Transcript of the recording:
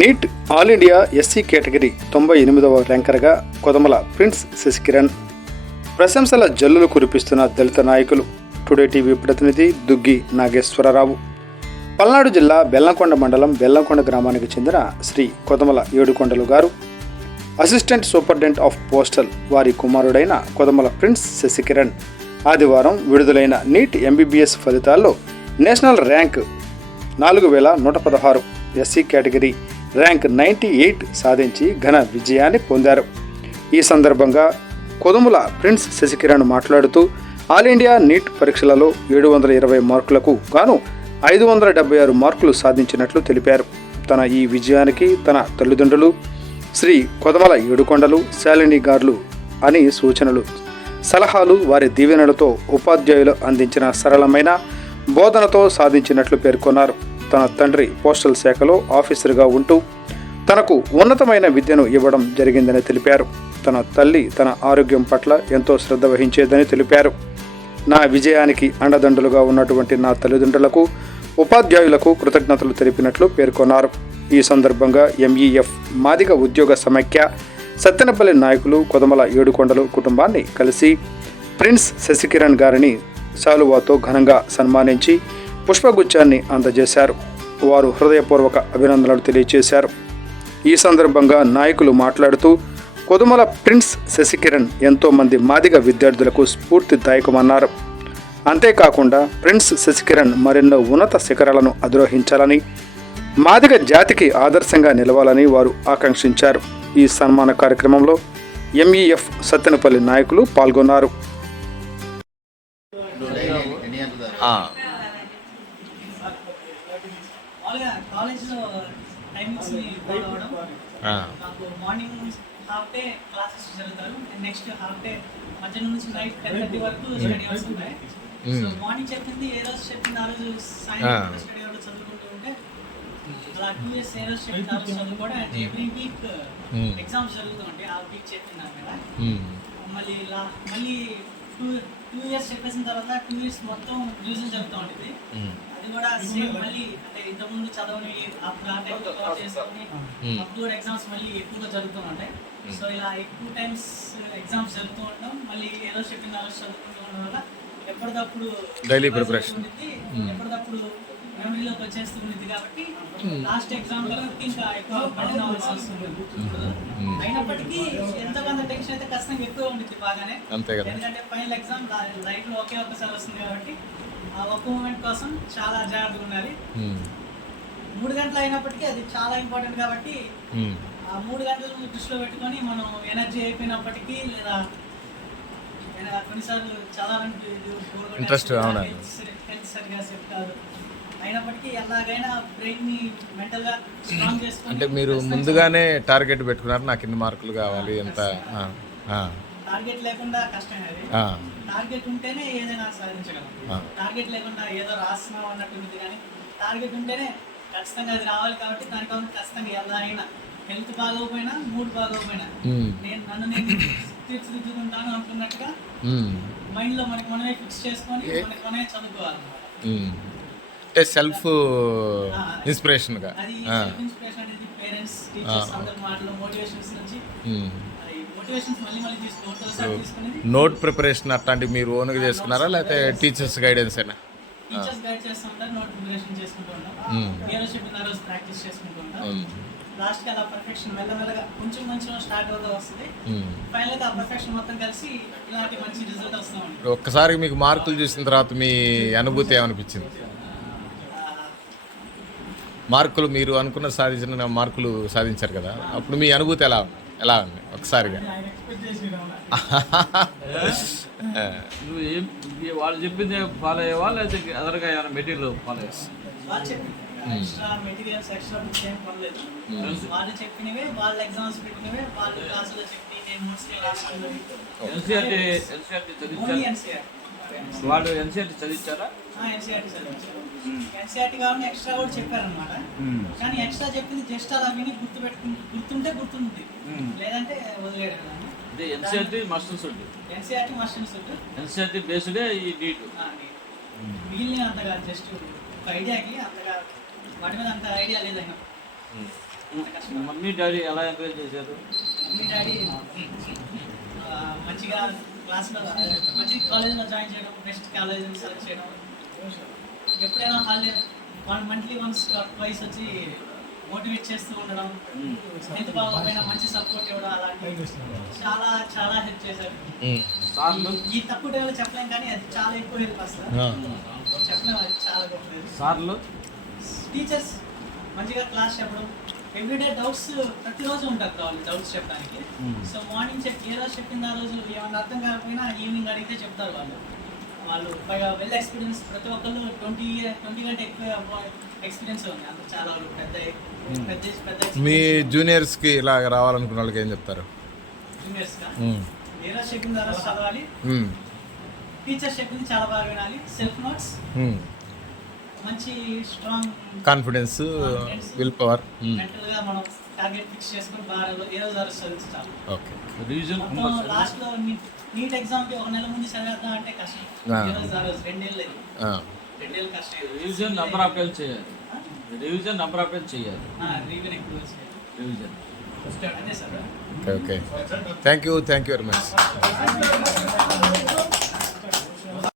NEET all India SC category తొంభై ఎనిమిదవ ర్యాంకర్గా Kodamala prince Sasikiran. ప్రశంసల జల్లులు కురిపిస్తున్న దళిత నాయకులు. టుడే టీవీ ప్రతినిధి దుగ్గి నాగేశ్వరరావు. పల్నాడు జిల్లా బెల్లంకొండ మండలం బెల్లంకొండ గ్రామానికి చెందిన శ్రీ కొదమల ఏడుకొండలు గారు. అసిస్టెంట్ సూపరింటెండెంట్ ఆఫ్ పోస్టల్ వారి కుమారుడైన కొదమల ప్రిన్స్ శశికిరణ్. ఆదివారం విడుదలైన నీట్ ఎంబీబీఎస్ ఫలితాల్లో నేషనల్ ర్యాంక్ నాలుగు వేల నూట పదహారు SC category rank ninety eight సాధించి ఘన విజయాన్ని పొందారు. ఈ సందర్భంగా కొదుముల ప్రిన్స్ శశికిరణ్ మాట్లాడుతూ ఆల్ ఇండియా నీట్ పరీక్షలలో ఏడు వందల ఇరవై మార్కులకు గాను ఐదు వందల డెబ్బై ఆరు మార్కులు సాధించినట్లు తెలిపారు. తన ఈ విజయానికి తన తల్లిదండ్రులు శ్రీ కొదమల ఏడుకొండలు శాలిని గార్లు అని సూచనలు సలహాలు వారి దీవెనలతో ఉపాధ్యాయులు అందించిన సరళమైన బోధనతో సాధించినట్లు పేర్కొన్నారు. తన తండ్రి పోస్టల్ శాఖలో ఆఫీసర్గా ఉంటూ తనకు ఉన్నతమైన విద్యను ఇవ్వడం జరిగిందని తెలిపారు. తన తల్లి తన ఆరోగ్యం పట్ల ఎంతో శ్రద్ధ వహించేదని తెలిపారు. నా విజయానికి అండదండలుగా ఉన్నటువంటి నా తల్లిదండ్రులకు ఉపాధ్యాయులకు కృతజ్ఞతలు తెలిపినట్లు పేర్కొన్నారు. ఈ సందర్భంగా ఎంఈఎఫ్ మాదిగ ఉద్యోగ సమైక్య సత్తెనపల్లి నాయకులు కొదమల ఏడుకొండలు కుటుంబాన్ని కలిసి ప్రిన్స్ శశికిరణ్ గారిని శాలువాతో ఘనంగా సన్మానించి పుష్పగుచ్చాన్ని అందజేశారు. వారు హృదయపూర్వక అభినందనలు తెలియజేశారు ఈ సందర్భంగా నాయకులు మాట్లాడుతూ కొదుమల ప్రిన్స్ శశికిరణ్ ఎంతోమంది మాదిగ విద్యార్థులకు స్ఫూర్తిదాయకమన్నారు. అంతేకాకుండా ప్రిన్స్ శశికిరణ్ మరెన్నో ఉన్నత శిఖరాలను అధిరోహించాలని మాదిగ జాతికి ఆదర్శంగా నిలవాలని వారు ఆకాంక్షించారు. ఈ సన్మాన కార్యక్రమంలో ఎంఈఎఫ్ సత్తెనపల్లి నాయకులు పాల్గొన్నారు ఆ, మామూలుగా కాలేజ్లో టైమింగ్స్ని ఫాలో అవ్వడం. మాకు మార్నింగ్ హాఫ్ డే క్లాసెస్ జరుగుతారు. నెక్స్ట్ హాఫ్ డే మధ్యాహ్నం నుంచి నైట్ టెన్ థర్టీ వరకు స్టడీ అవర్స్ ఉంటాయి. సో మార్నింగ్ చెప్పింది ఏ రోజు చెప్పింది ఆ రోజు సాయంత్రం స్టడీ అవర్స్ చదువుకుంటూ ఉంటే అలా టూ ఇయర్స్ ఏ రోజు చెప్పింది ఆ రోజు చదువుకోవడం అండ్ ఎవ్రీ వీక్ ఎగ్జామ్స్ జరుగుతూ ఉంటాయి. ఆ వీక్ చెప్పింది ఉమ్, మళ్ళీ లా మళ్ళీ టూ టూ ఇయర్స్ చెప్పేసిన తర్వాత టూ ఇయర్స్ మొత్తం రివిజన్ జరుగుతూ ఉంటుంది అది కూడా సేమ్ మళ్ళీ అంటే ఇంతకుముందు చదవని అప్పుడు ఆ కవర్ చేసుకొని అప్పుడు ఎగ్జామ్స్ మళ్ళీ ఎక్కువగా జరుగుతూ ఉంటాయి. సో ఇలా ఎక్కువ టైమ్స్ ఎగ్జామ్స్ జరుగుతూ ఉండడం మళ్ళీ ఏదో చెప్పిన రోజు చదువుకుంటూ ఉండడం వల్ల ఎప్పటికప్పుడు revise preparation. అవుతుంది. ఎప్పటికప్పుడు మెమరీలోకి వచ్చేస్తూ ఉంది కాబట్టి లాస్ట్ ఎగ్జామ్లో ఇంకా ఎక్కువ బండి అవ్వాల్సి వస్తుంది. అయినప్పటికీ ఎంతో కొంత టెన్షన్ అయితే ఖచ్చితంగా ఎక్కువ ఉంటుంది బాగానే. అంతే కదా. ఎందుకంటే ఫైనల్ ఎగ్జామ్ లైఫ్లో ఒకే ఒక్కసారి వస్తుంది కాబట్టి ఆ ఒక్క మూమెంట్ కోసం చాలా జాగ్రత్తగా ఉండాలి. మూడు గంటలు అయినప్పటికీ అది చాలా ఇంపార్టెంట్ కాబట్టి ఆ మూడు గంటలు దృష్టిలో పెట్టుకొని మనం ఎనర్జీ అయిపోయినప్పటికీ లేదా కొన్నిసార్లు చాలా? హెల్త్ సరిగా సెట్ కాదు. అయినప్పటికీ ఎలాగైనా బ్రెయిన్ని మెంటల్గా స్ట్రాంగ్ చేసుకొని అంటే మీరు ముందుగానే టార్గెట్ పెట్టుకున్నారు. నాకు ఇన్ని మార్కులు కావాలి ఎంత? టార్గెట్ లేకుండా కష్టమే అది. టార్గెట్ ఉంటేనే ఏదైనా సాధించగలం. టార్గెట్ లేకుండా ఏదో రాస్తున్నాం అన్నట్టు ఉంది కానీ టార్గెట్ ఉంటేనే ఖచ్చితంగా అది రావాలి కాబట్టి దానికోసం ఖచ్చితంగా ఎలా అయినా హెల్త్ బాగోకపోయినా మూడ్ బాగోకపోయినా నేను నన్ను నేను తీర్చిదిద్దుకుంటాను అనుకున్నట్టుగా మైండ్లో మనకి మనమే ఫిక్స్ చేసుకొని మనకి మనమే చదువుకోవాలన్నమాట. అంటే సెల్ఫ్ ఇన్స్పిరేషన్గా. అది ఆ, సెల్ఫ్ ఇన్స్పిరేషన్ అనేది పేరెంట్స్ టీచర్స్ అందరి మాటలు మోటివేషన్స్ నుంచి నోట్ ప్రిపరేషన్ అట్లాంటివి మీరు ఓన్గా చేసుకున్నారా లేకపోతే టీచర్స్ గైడెన్స్ అయినా టీచర్స్ గైడ్ చేస్తూ ఉంటారు నోట్ ప్రిపరేషన్ చేసుకుంటూ ఉంటాం ఏ రోజు చెప్పిన ఆ రోజు ప్రాక్టీస్ చేసుకుంటూ ఉంటాం లాస్ట్కి అలా పర్ఫెక్షన్ మెల్లమెల్లగా కొంచెం కొంచెం స్టార్ట్ అవుతూ వస్తుంది. ఫైనల్గా ఆ పర్ఫెక్షన్ మొత్తం కలిసి ఇలాంటి మంచి రిజల్ట్ వస్తూ ఉంటుంది ఒక్కసారి మీకు మార్కులు చూసిన తర్వాత మీ అనుభూతి ఏమనిపించింది? మార్కులు మీరు అనుకున్న సాధించిన మార్కులు సాధించారు కదా. అప్పుడు మీ అనుభూతి ఎలా ఉంది? ఎలా ఉంది? ఒకసారిగా. నువ్వు ఏం వాళ్ళు చెప్పింది ఫాలో అయ్యేవా? లేకపోతే అదర్గా ఏమైనా మెటీరియల్ ఫాలో చెప్పి. ఎక్స్ట్రా మెటీరియల్స్ ఎక్స్ట్రా బుక్స్ ఏం కొనలేదు వాళ్ళు చెప్పినవే వాళ్ళ ఎగ్జామ్స్ పెట్టినవే వాళ్ళు క్లాసులో చెప్పి నేను చదివించారా ఎన్సీఆర్ వాళ్ళు ఎన్సీఆర్టీ చదివించారా ఎన్సీఆర్టీ చదివించారు ఎన్సీఆర్టీ కావాలని ఎక్స్ట్రా కూడా చెప్పారనమాట కానీ ఎక్స్ట్రా చెప్పింది జస్ట్ అలా విని గుర్తు పెట్టుకు గుర్తుంటే గుర్తుంది లేదంటే వదిలేడు కదా అంటే ఎన్సీఆర్టీ మాస్టర్స్ ఉంటుంది ఎన్సీఆర్టీ మాస్టర్స్ ఉంటుంది ఎన్సీఆర్టీ బేస్డే ఈ నీట్ మిగిలిన అంతగా జస్ట్ ఒక ఐడియాకి అంతగా వాటి మీద అంత ఐడియా లేదు కష్టం. మమ్మీ డాడీ ఎలా ఎంకరేజ్ చేశారు? మీ డాడీ మంచిగా క్లాస్లో మంచి కాలేజ్లో జాయిన్ చేయడం బెస్ట్ కాలేజ్ సెలెక్ట్ చేయడం. ఎప్పుడైనా holiday one monthly once twice వచ్చి మోటివేట్ చేస్తూ ఉండడం ఎంత బాగోపోయినా మంచి సపోర్ట్ ఇవ్వడం అలాంటి చాలా చాలా హెల్ప్ చేశారు. సార్లు ఈ తక్కువ టైంలో చెప్పలేం కానీ అది చాలా ఎక్కువ హెల్ప్ వస్తుంది. చెప్పలేం అది చాలా గొప్ప. సార్లు? టీచర్స్ మంచిగా క్లాస్ చెప్పడం. ఎవ్రీడే డౌట్స్ ప్రతిరోజు ఉంటారు వాళ్ళు డౌట్స్ చెప్పడానికి. సో మార్నింగ్ చెప్ ఏ రోజు చెప్పింది ఆ రోజు? ఏమన్నా అర్థం కాకపోయినా ఈవినింగ్ అడిగితే చెప్తారు వాళ్ళు. వాళ్ళు పైగా వెల్ ఎక్స్పీరియన్స్ ప్రతి ఒక్కళ్ళు ట్వంటీ ట్వంటీ కంటే ఎక్కువ ఎక్స్పీరియన్స్ ఉంది అంత చాలా వరకు పెద్ద పెద్ద పెద్ద మీ జూనియర్స్కి ఇలా రావాలనుకున్న వాళ్ళకి ఏం చెప్తారు? జూనియర్స్గా మ్మ్. ఏ రోజు చెప్పింది ఆ రోజు చదవాలి. టీచర్స్ చెప్పింది చాలా బాగా వినాలి. Self notes. మంచి strong confidence will power hmm. మెంటల్గా మనం టార్గెట్ ఫిక్స్ చేసుకుని బాగా ఏ రోజు ఆ రోజు చదివించాలి ఓకే రివిజన్ మొత్తం లాస్ట్లో నీట్ ఎగ్జామ్కి ఒక నెల ముందు చదివేద్దాం అంటే కష్టం. ఆ. ఏ రోజు ఆ రోజు? రెండేళ్ళు లేదు. ఆ. రెండేళ్ళు కష్టం. రివిజన్ నెంబర్ ఆఫ్ చేయాలి. రివిజన్ నెంబర్ ఆఫ్ చేయాలి. రీవెన్ ఎక్కువ చేయాలి. రివిజన్ అదే sir. Okay okay thank you thank you very much